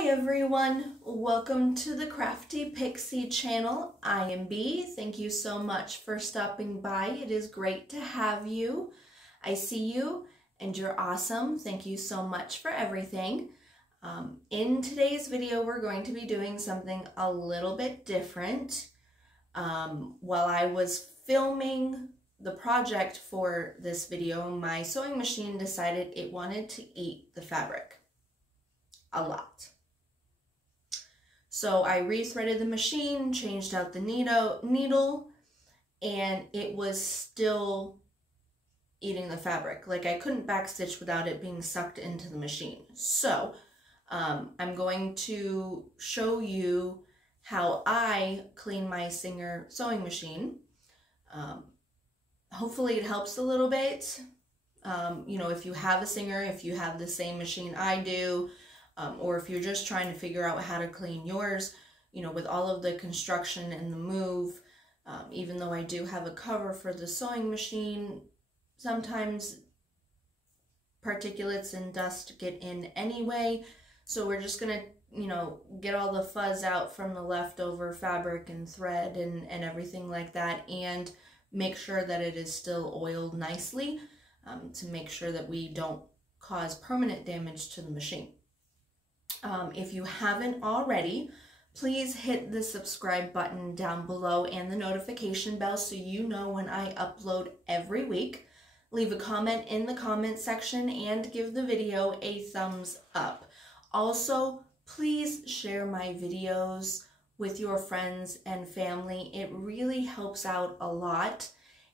Hi everyone, welcome to the Crafty Pixie channel. I am Bee. Thank you so much for stopping by. It is great to have you. I see you and you're awesome. Thank you so much for everything. In today's video, we're going to be doing something a little bit different. While I was filming the project for this video, my sewing machine decided it wanted to eat the fabric. A lot. So I rethreaded the machine, changed out the needle, and it was still eating the fabric. Like I couldn't backstitch without it being sucked into the machine. So I'm going to show you how I clean my Singer sewing machine. Hopefully it helps a little bit. You know, if you have a Singer, if you have the same machine I do, or if you're just trying to figure out how to clean yours, you know, with all of the construction and the move, even though I do have a cover for the sewing machine, sometimes particulates and dust get in anyway. So we're just going to, you know, get all the fuzz out from the leftover fabric and thread and everything like that, and make sure that it is still oiled nicely to make sure that we don't cause permanent damage to the machine. If you haven't already, please hit the subscribe button down below and the notification bell so you know when I upload every week. Leave a comment in the comment section and give the video a thumbs up. Also, please share my videos with your friends and family. It really helps out a lot,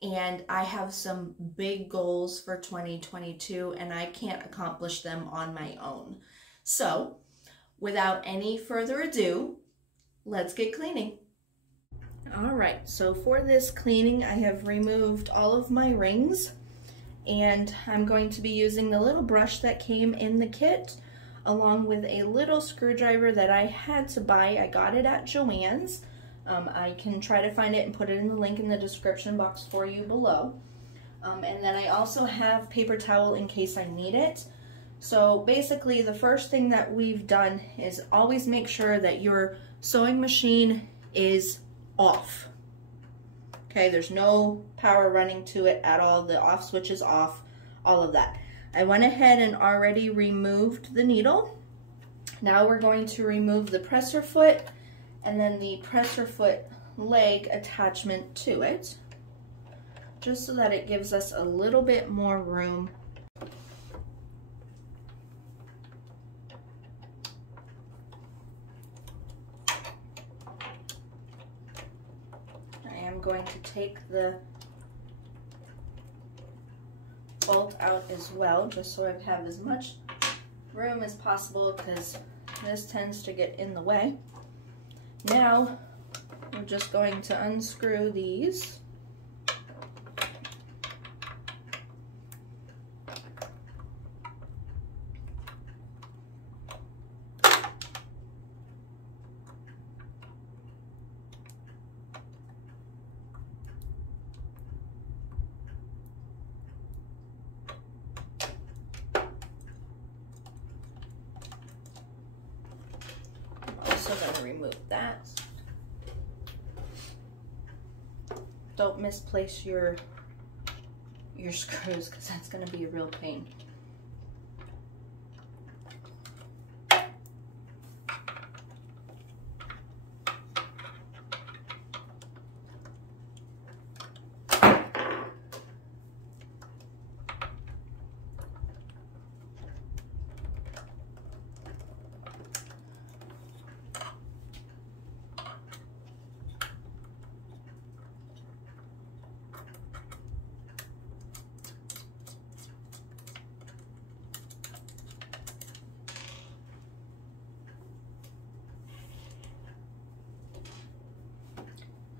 and I have some big goals for 2022 and I can't accomplish them on my own. So, without any further ado, let's get cleaning. Alright, so for this cleaning, I have removed all of my rings, and I'm going to be using the little brush that came in the kit, along with a little screwdriver that I had to buy. I got it at Joann's. I can try to find it and put it in the link in the description box for you below. And then I also have paper towel in case I need it. So basically the first thing that we've done is always make sure that your sewing machine is off. Okay, there's no power running to it at all. The off switch is off, all of that. I went ahead and already removed the needle. Now we're going to remove the presser foot and then the presser foot leg attachment to it, just so that it gives us a little bit more room . Going to take the bolt out as well, just so I have as much room as possible, because this tends to get in the way. Now we're just going to unscrew these. Going to remove that. Don't misplace your screws, because that's going to be a real pain.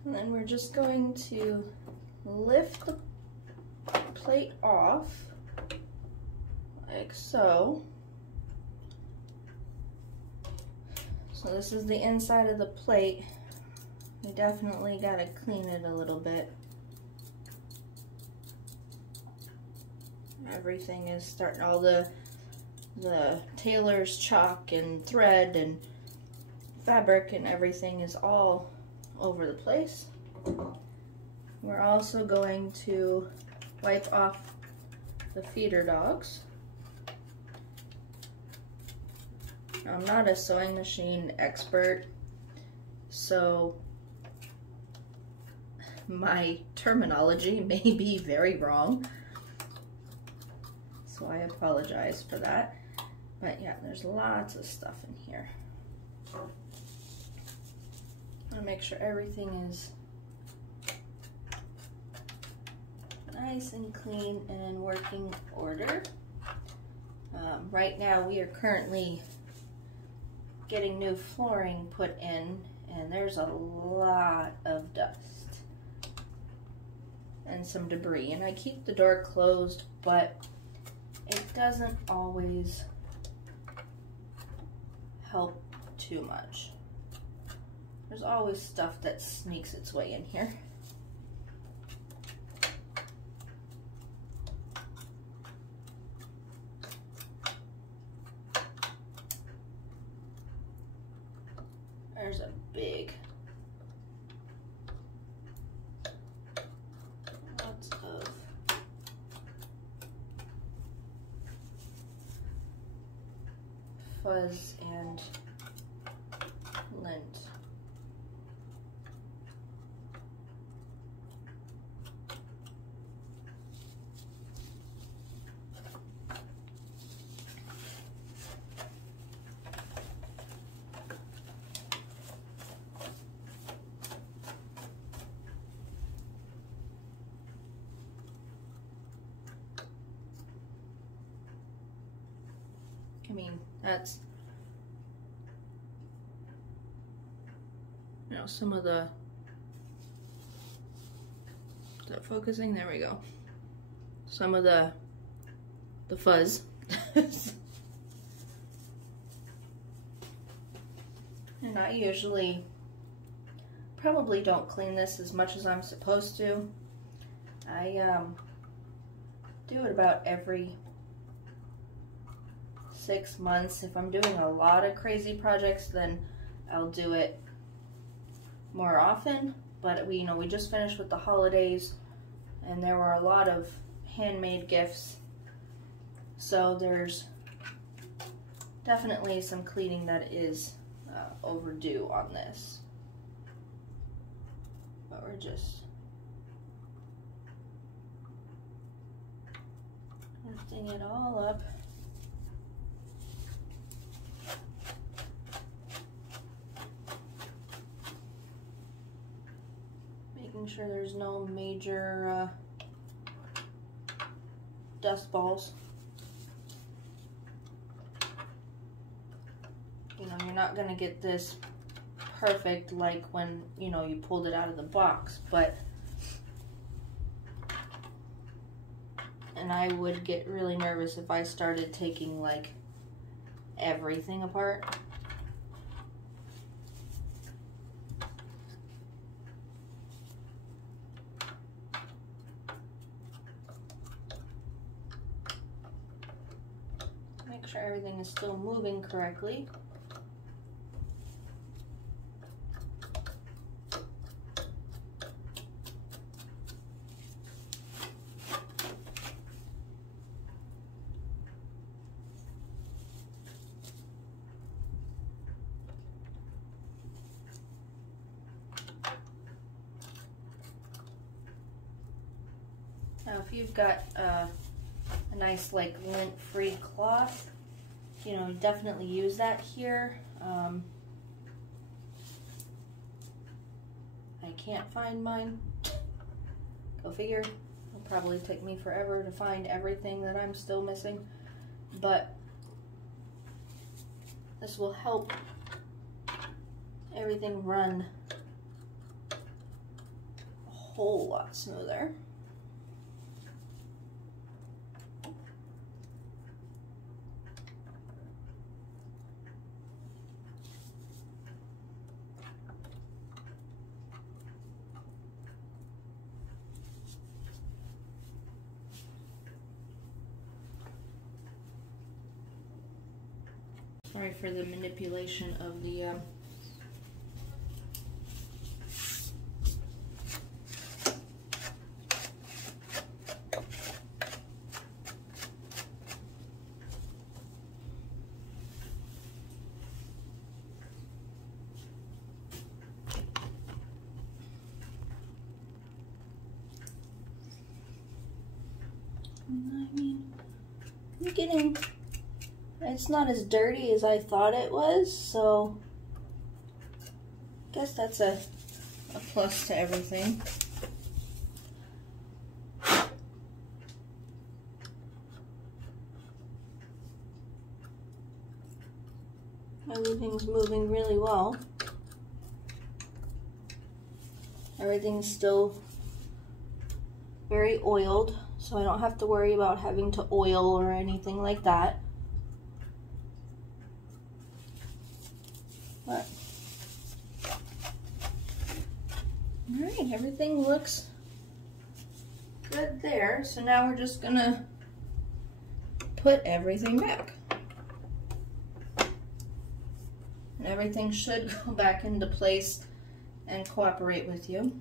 And then we're just going to lift the plate off, like so. So this is the inside of the plate. You definitely gotta clean it a little bit. Everything is starting, all the the tailor's chalk and thread and fabric and everything is all over the place. We're also going to wipe off the feeder dogs. I'm not a sewing machine expert, so my terminology may be very wrong, so I apologize for that. But yeah, there's lots of stuff in here. I want to make sure everything is nice and clean and in working order. Right now we are currently getting new flooring put in, and there's a lot of dust and some debris, and I keep the door closed, but it doesn't always help too much. There's always stuff that sneaks its way in here. There's a big, lots of fuzz and lint. I mean, that's, you know, some of the, is that focusing? There we go. Some of the fuzz. And I usually probably don't clean this as much as I'm supposed to. I do it about every 6 months. If I'm doing a lot of crazy projects, then I'll do it more often. But we just finished with the holidays, and there were a lot of handmade gifts, so there's definitely some cleaning that is overdue on this. But we're just lifting it all up. Making sure there's no major dust balls. You're not going to get this perfect like when, you pulled it out of the box, and I would get really nervous if I started taking like everything apart. Make sure everything is still moving correctly. Now, if you've got a nice like lint-free cloth, definitely use that here. I can't find mine. Go figure. It'll probably take me forever to find everything that I'm still missing, but this will help everything run a whole lot smoother. Sorry for the manipulation of the it's not as dirty as I thought it was, so I guess that's a plus to everything. Everything's moving really well. Everything's still very oiled, so I don't have to worry about having to oil or anything like that. But, alright, everything looks good there. So now we're just gonna put everything back. And everything should go back into place and cooperate with you.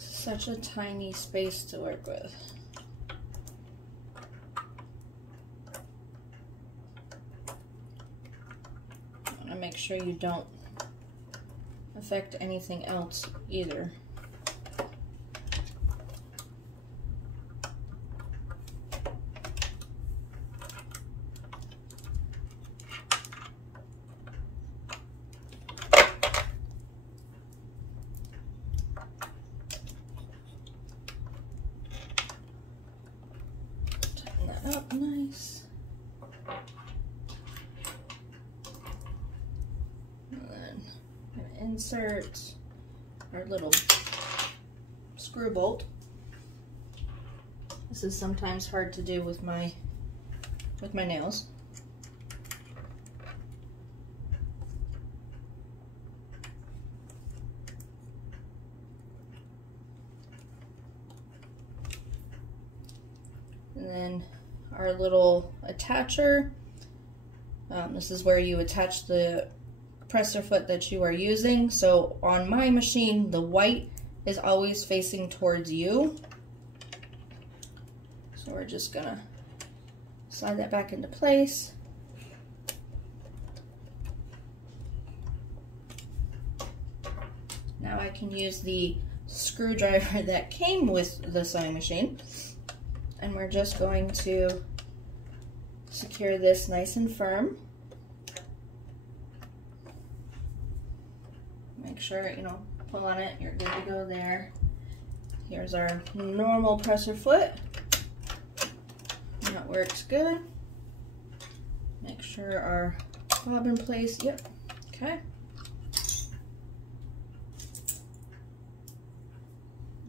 Such a tiny space to work with. I want to make sure you don't affect anything else either. Up nice. And then I'm gonna insert our little screw bolt. This is sometimes hard to do with my nails. And then our little attacher. This is where you attach the presser foot that you are using. So on my machine, the white is always facing towards you. So we're just gonna slide that back into place. Now I can use the screwdriver that came with the sewing machine. And we're just going to secure this nice and firm. Make sure, you know, pull on it, you're good to go there. Here's our normal presser foot. That works good. Make sure our bobbin place, yep, okay.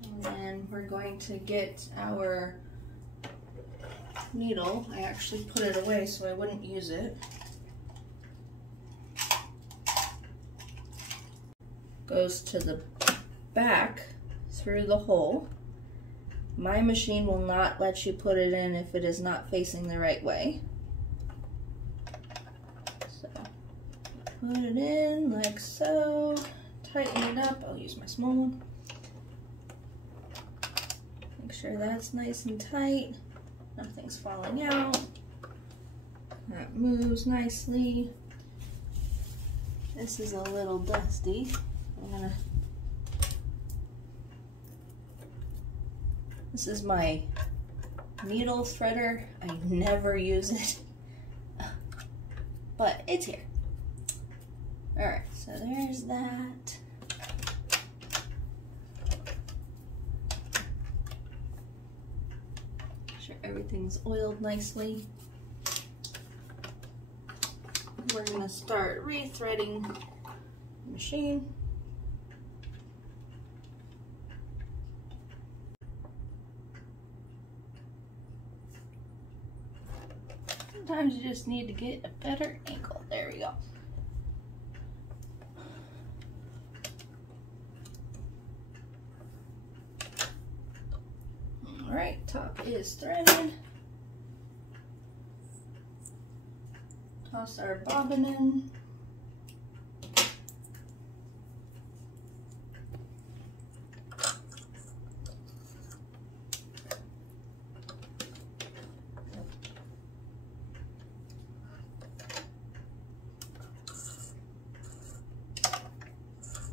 And then we're going to get our needle. I actually put it away so I wouldn't use it. Goes to the back through the hole. My machine will not let you put it in if it is not facing the right way. So put it in like so, tighten it up. I'll use my small one. Make sure that's nice and tight. Nothing's falling out. That moves nicely. This is a little dusty. This is my needle threader. I never use it, but it's here. Alright, so there's that. Make sure everything's oiled nicely. We're going to start rethreading the machine. Sometimes you just need to get a better angle. There we go. Alright, top is threaded. Toss our bobbin in.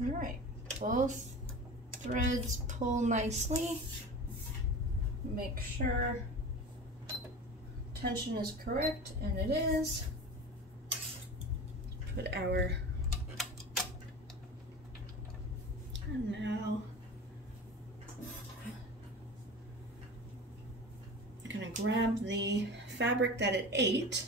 Alright, both threads pull nicely. Make sure tension is correct, and it is. Put our, and now I'm gonna grab the fabric that it ate.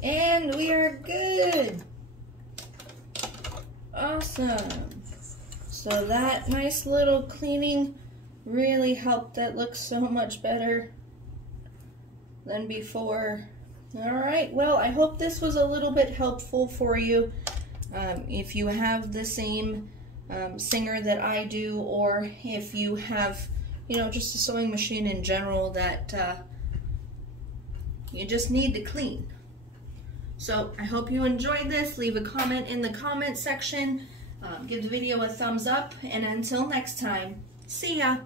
And we are good. Awesome. So that nice little cleaning really helped. That looks so much better than before. All right, well, I hope this was a little bit helpful for you. If you have the same singer that I do, or if you have, just a sewing machine in general that you just need to clean. So I hope you enjoyed this. Leave a comment in the comment section. Give the video a thumbs up, and until next time, see ya!